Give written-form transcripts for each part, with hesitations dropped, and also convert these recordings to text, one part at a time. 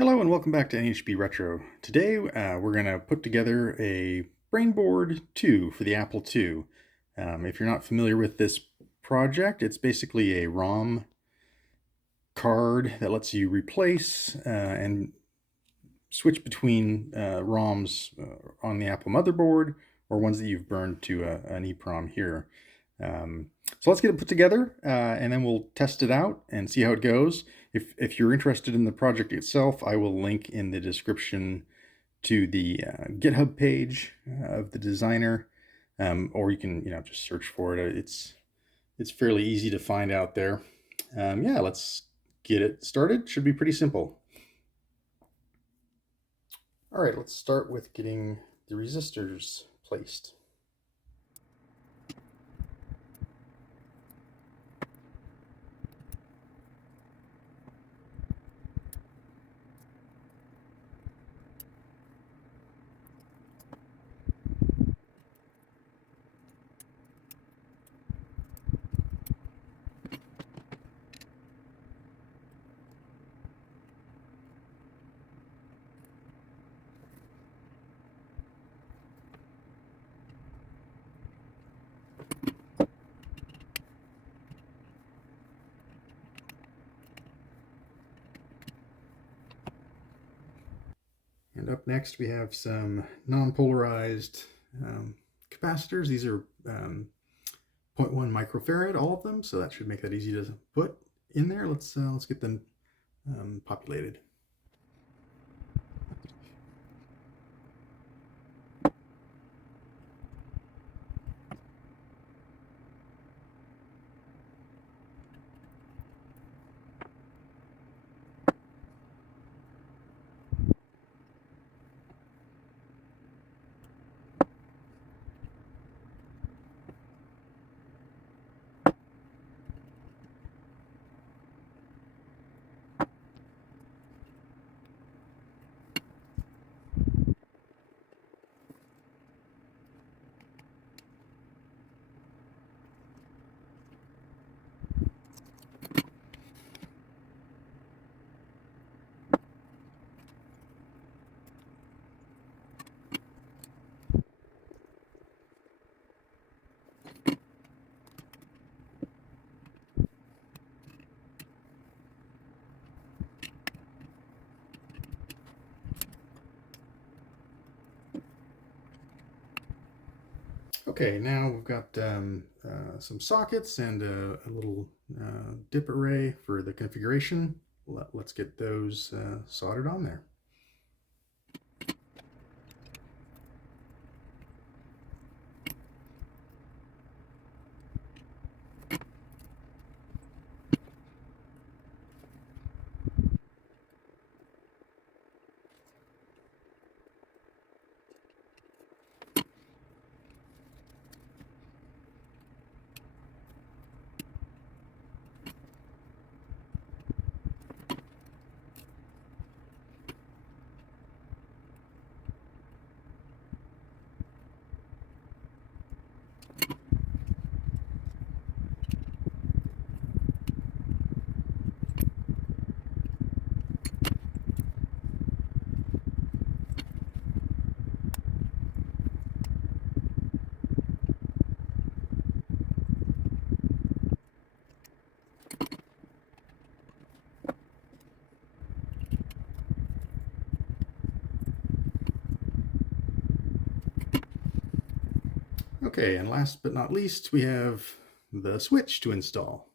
Hello and welcome back to NHB Retro. Today we're going to put together a Brainboard 2 for the Apple II. If you're not familiar with this project, it's basically a ROM card that lets you replace and switch between ROMs on the Apple motherboard or ones that you've burned to an EEPROM here. So let's get it put together and then we'll test it out and see how it goes. If you're interested in the project itself, I will link in the description to the GitHub page of the designer, or you can just search for it. It's fairly easy to find out there. Yeah, let's get it started. Should be pretty simple. All right, let's start with getting the resistors placed. And up next we have some non-polarized capacitors. These are 0.1 microfarad, all of them, so that should make that easy to put in there. Let's get them populated. Okay, now we've got some sockets and a little dip array for the configuration. Let's get those soldered on there. Okay, and last but not least, we have the switch to install.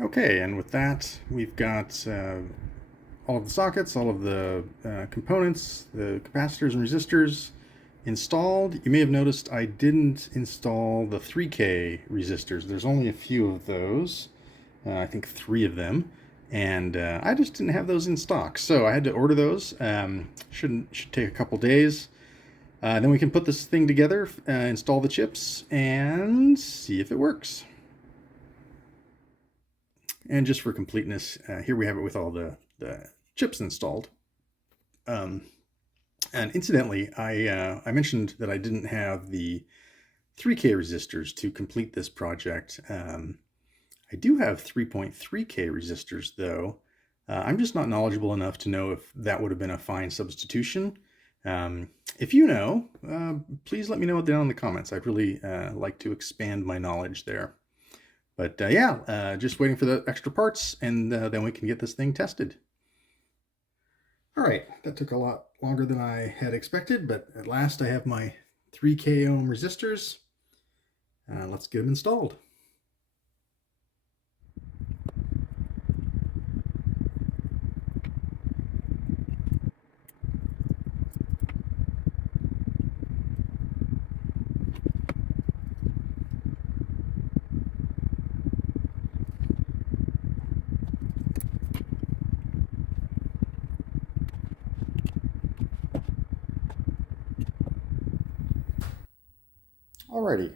Okay, and with that, we've got all of the sockets, all of the components, the capacitors and resistors installed. You may have noticed I didn't install the 3K resistors. There's only a few of those, I think 3 of them, and I just didn't have those in stock, so I had to order those. Should take a couple days. Then we can put this thing together, install the chips, and see if it works. And just for completeness, here we have it with all the chips installed. And incidentally, I mentioned that I didn't have the 3K resistors to complete this project. I do have 3.3K resistors though. I'm just not knowledgeable enough to know if that would have been a fine substitution. If you know, please let me know down in the comments. I'd really like to expand my knowledge there. But just waiting for the extra parts, and then we can get this thing tested. All right, that took a lot longer than I had expected, but at last I have my 3K ohm resistors. Let's get them installed. Alrighty,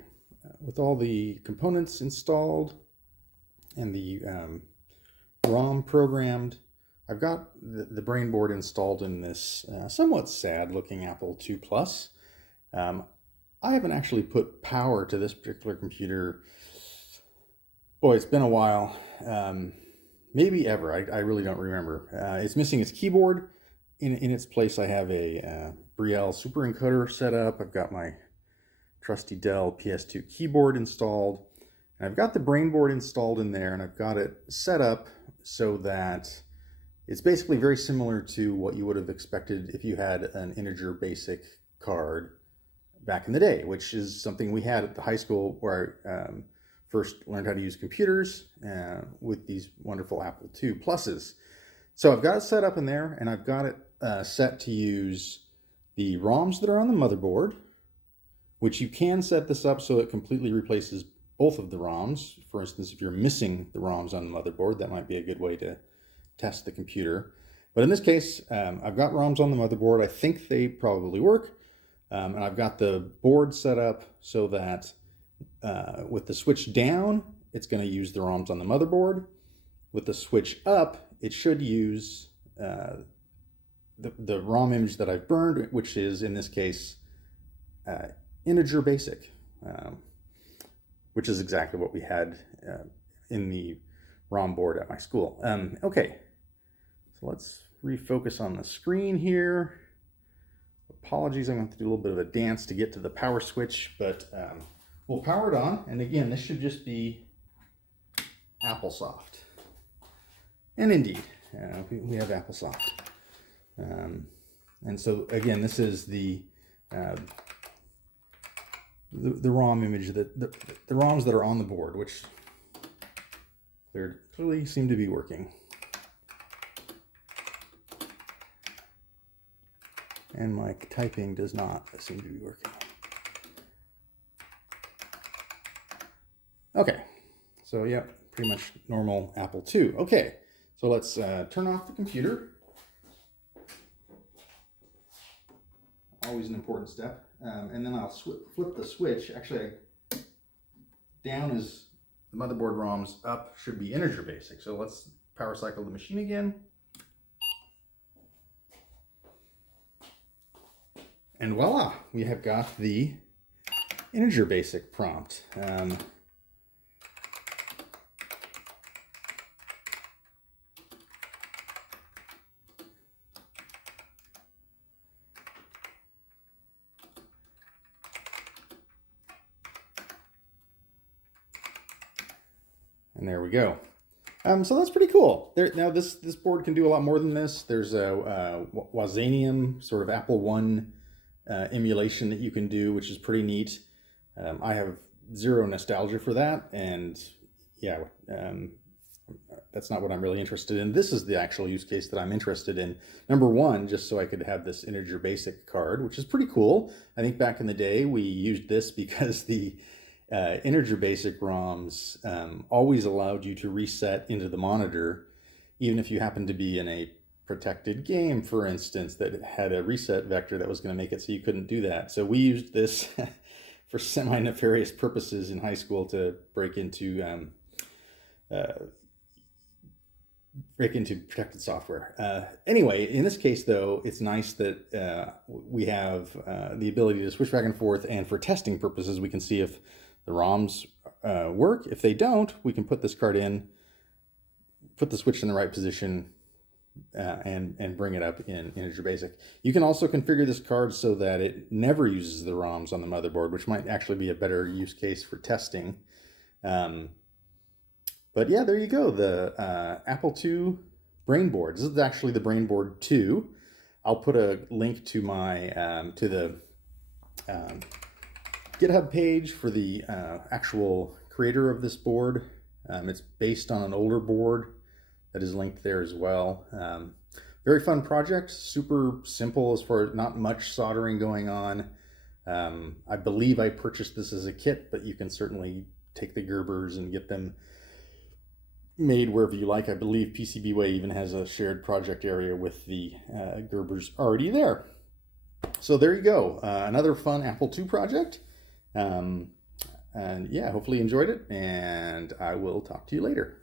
with all the components installed and the ROM programmed, I've got the Brainboard installed in this somewhat sad looking Apple II Plus. I haven't actually put power to this particular computer. Boy, it's been a while. Maybe ever. I really don't remember. It's missing its keyboard. In its place, I have a Brielle super encoder set up. I've got my trusty Dell PS2 keyboard installed. And I've got the Brainboard installed in there, and I've got it set up so that it's basically very similar to what you would have expected if you had an integer basic card back in the day, which is something we had at the high school where I first learned how to use computers with these wonderful Apple II Pluses. So I've got it set up in there, and I've got it set to use the ROMs that are on the motherboard, which you can set this up so it completely replaces both of the ROMs. For instance, if you're missing the ROMs on the motherboard, that might be a good way to test the computer. But in this case, I've got ROMs on the motherboard. I think they probably work. And I've got the board set up so that with the switch down, it's going to use the ROMs on the motherboard. With the switch up, it should use the ROM image that I've burned, which is, in this case, integer basic, which is exactly what we had in the ROM board at my school. Okay, so let's refocus on the screen here. Apologies, I'm going to have to do a little bit of a dance to get to the power switch, but we'll power it on. And again, this should just be AppleSoft. And indeed, we have AppleSoft. And so again, this is the ROM image, the ROMs that are on the board, which clearly seem to be working. And my typing does not seem to be working. Okay, so yeah, pretty much normal Apple II. Okay, so let's turn off the computer. Always an important step. And then I'll flip the switch. Actually, down is the motherboard ROMs, up should be integer basic. So let's power cycle the machine again. And voila, we have got the integer basic prompt. And there we go. So that's pretty cool. Now this board can do a lot more than this. There's a Wazanium sort of Apple I emulation that you can do, which is pretty neat. I have zero nostalgia for that, and yeah, that's not what I'm really interested in. This is the actual use case that I'm interested in. Number one, just so I could have this integer basic card, which is pretty cool. I think back in the day we used this because the integer basic ROMs always allowed you to reset into the monitor, even if you happened to be in a protected game, for instance, that had a reset vector that was going to make it so you couldn't do that. So we used this for semi-nefarious purposes in high school to break into break into protected software. Anyway, in this case, though, it's nice that we have the ability to switch back and forth, and for testing purposes, we can see if the ROMs work. If they don't, we can put this card in, put the switch in the right position, and bring it up in Integer Basic. You can also configure this card so that it never uses the ROMs on the motherboard, which might actually be a better use case for testing. But yeah, there you go, the Apple II Brainboard. This is actually the Brainboard 2. I'll put a link to my to the GitHub page for the actual creator of this board. It's based on an older board that is linked there as well. Very fun project, super simple as far as not much soldering going on. I believe I purchased this as a kit, but you can certainly take the Gerbers and get them made wherever you like. I believe PCBWay even has a shared project area with the Gerbers already there. So there you go, another fun Apple II project. And yeah, hopefully you enjoyed it, and I will talk to you later.